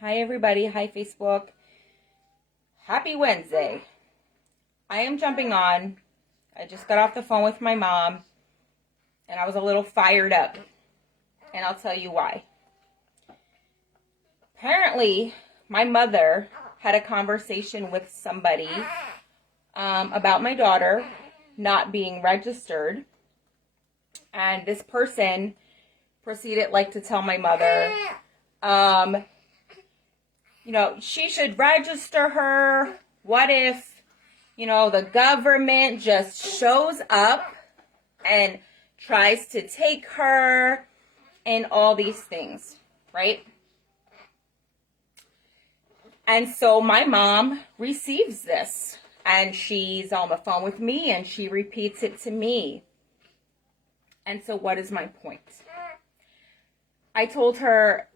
Hi everybody, hi Facebook. Happy Wednesday. I am jumping on. I just got off the phone with my mom and I was a little fired up. And I'll tell you why. Apparently, my mother had a conversation with somebody about my daughter not being registered. And this person proceeded to tell my mother, she should register her. What if, the government just shows up and tries to take her and all these things, right? And so my mom receives this and she's on the phone with me and she repeats it to me. And so what is my point? I told her,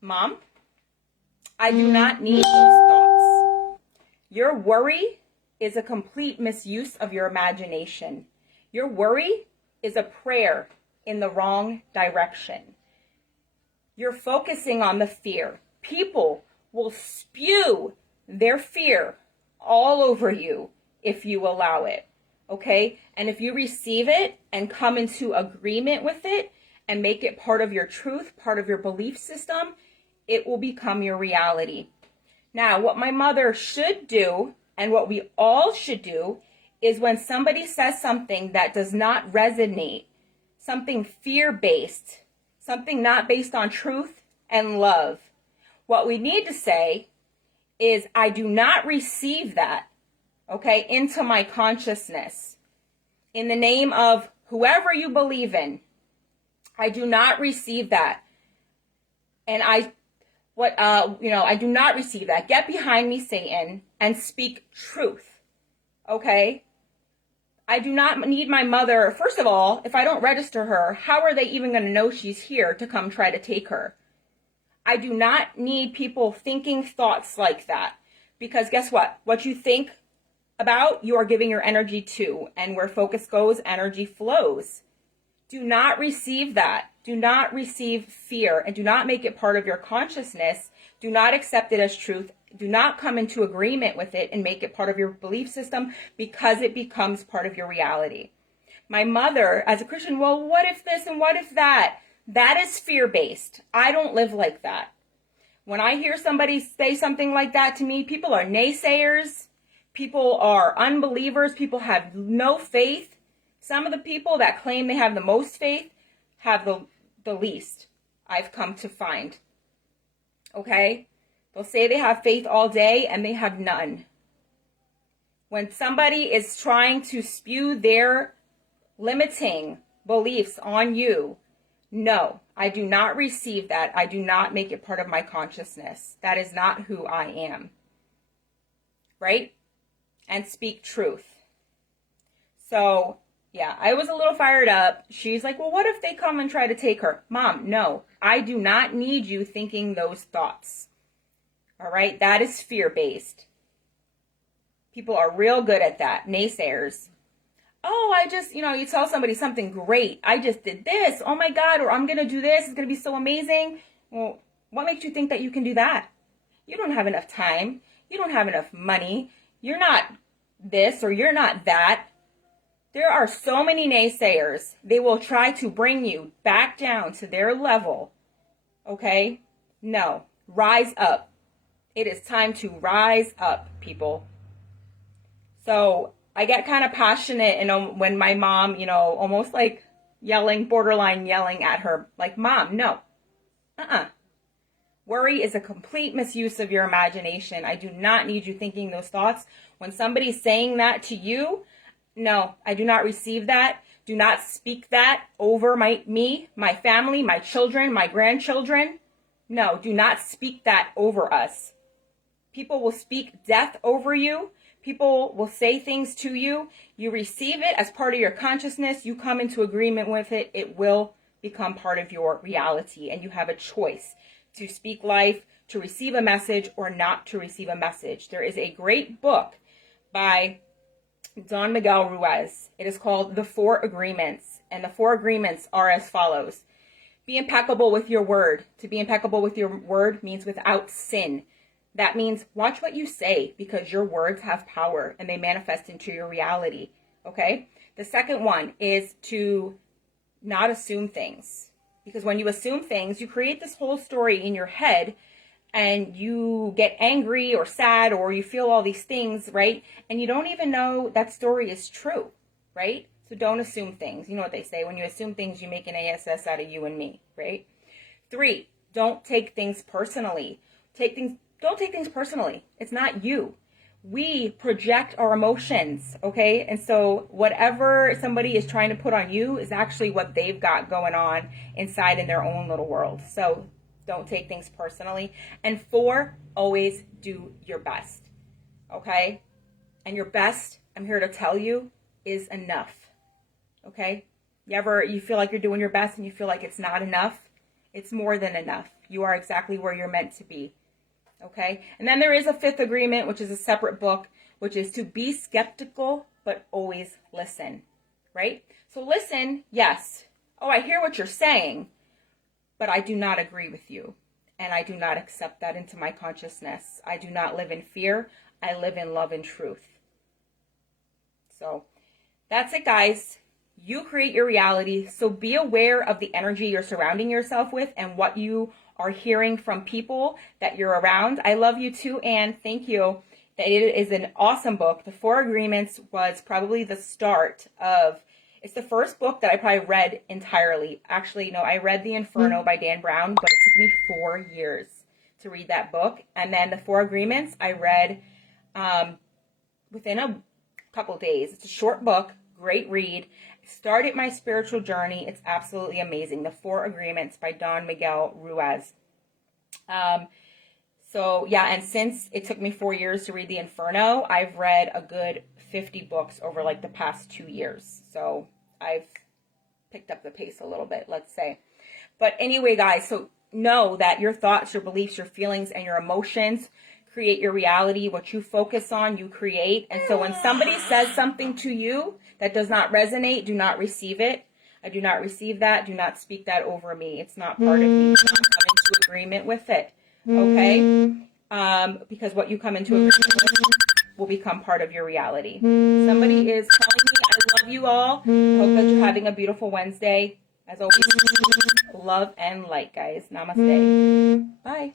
Mom, I do not need those thoughts. Your worry is a complete misuse of your imagination. Your worry is a prayer in the wrong direction. You're focusing on the fear. People will spew their fear all over you if you allow it, okay? And if you receive it and come into agreement with it and make it part of your truth, part of your belief system, it will become your reality. Now, what my mother should do, and what we all should do, is when somebody says something that does not resonate, something fear-based, something not based on truth and love, what we need to say is, I do not receive that, okay, into my consciousness. In the name of whoever you believe in, I do not receive that. And I do not receive that. Get behind me, Satan, and speak truth, okay? I do not need my mother. First of all, if I don't register her, how are they even going to know she's here to come try to take her? I do not need people thinking thoughts like that. Because guess what? What you think about, you are giving your energy to. And where focus goes, energy flows. Do not receive that. Do not receive fear. And do not make it part of your consciousness. Do not accept it as truth. Do not come into agreement with it and make it part of your belief system, because it becomes part of your reality. My mother, as a Christian, well, what if this and what if that? That is fear-based. I don't live like that. When I hear somebody say something like that to me, people are naysayers. People are unbelievers. People have no faith. Some of the people that claim they have the most faith have the least, I've come to find. Okay? They'll say they have faith all day and they have none. When somebody is trying to spew their limiting beliefs on you, no, I do not receive that. I do not make it part of my consciousness. That is not who I am. Right? And speak truth. So, yeah, I was a little fired up. She's like, well, what if they come and try to take her? Mom, no, I do not need you thinking those thoughts. All right? That is fear-based. People are real good at that. Naysayers. Oh, I just, you tell somebody something great. I just did this. Oh my God. Or I'm going to do this. It's going to be so amazing. Well, what makes you think that you can do that? You don't have enough time. You don't have enough money. You're not this or you're not that. There are so many naysayers. They will try to bring you back down to their level. Okay? No. Rise up. It is time to rise up, people. So I get kind of passionate, when my mom, almost like borderline yelling at her, like, Mom, no. Worry is a complete misuse of your imagination. I do not need you thinking those thoughts. When somebody's saying that to you, no, I do not receive that. Do not speak that over me, my family, my children, my grandchildren. No, do not speak that over us. People will speak death over you. People will say things to you. You receive it as part of your consciousness. You come into agreement with it. It will become part of your reality. And you have a choice to speak life, to receive a message, or not to receive a message. There is a great book by Don Miguel Ruiz. It is called The 4 Agreements. And the 4 agreements are as follows. Be impeccable with your word. To be impeccable with your word means without sin. That means watch what you say, because your words have power and they manifest into your reality. Okay? The second one is to not assume things. Because when you assume things, you create this whole story in your head and you get angry or sad or you feel all these things, right? And you don't even know that story is true, right? So don't assume things. You know what they say, when you assume things, you make an ASS out of you and me, right? 3, don't take things personally. Don't take things personally. It's not you. We project our emotions, okay? And so whatever somebody is trying to put on you is actually what they've got going on inside in their own little world. So don't take things personally. And 4, always do your best, okay? And your best, I'm here to tell you, is enough. Okay? You feel like you're doing your best and you feel like it's not enough? It's more than enough. You are exactly where you're meant to be. Okay? And then there is a 5th agreement, which is a separate book, which is to be skeptical, but always listen. Right? So listen, yes. Oh, I hear what you're saying, but I do not agree with you. And I do not accept that into my consciousness. I do not live in fear. I live in love and truth. So that's it, guys. You create your reality, so be aware of the energy you're surrounding yourself with and what you are hearing from people that you're around. I love you too, Anne. Thank you. It is an awesome book. The 4 Agreements was probably the start of, it's the first book that I probably read entirely. Actually, no, I read The Inferno by Dan Brown, but it took me 4 years to read that book. And then the 4 Agreements I read within a couple days. It's a short book, great read. Started my spiritual journey. It's absolutely amazing. The 4 Agreements by Don Miguel Ruiz. So yeah, and since it took me 4 years to read The Inferno, I've read a good 50 books over like the past 2 years. So I've picked up the pace a little bit, let's say. But anyway, guys, so know that your thoughts, your beliefs, your feelings, and your emotions create your reality. What you focus on, you create. And so when somebody says something to you that does not resonate, do not receive it. I do not receive that. Do not speak that over me. It's not part of me. Do not come into agreement with it. Okay? Because what you come into agreement with will become part of your reality. Somebody is calling me. I love you all. I hope that you're having a beautiful Wednesday. As always, love and light, guys. Namaste. Bye.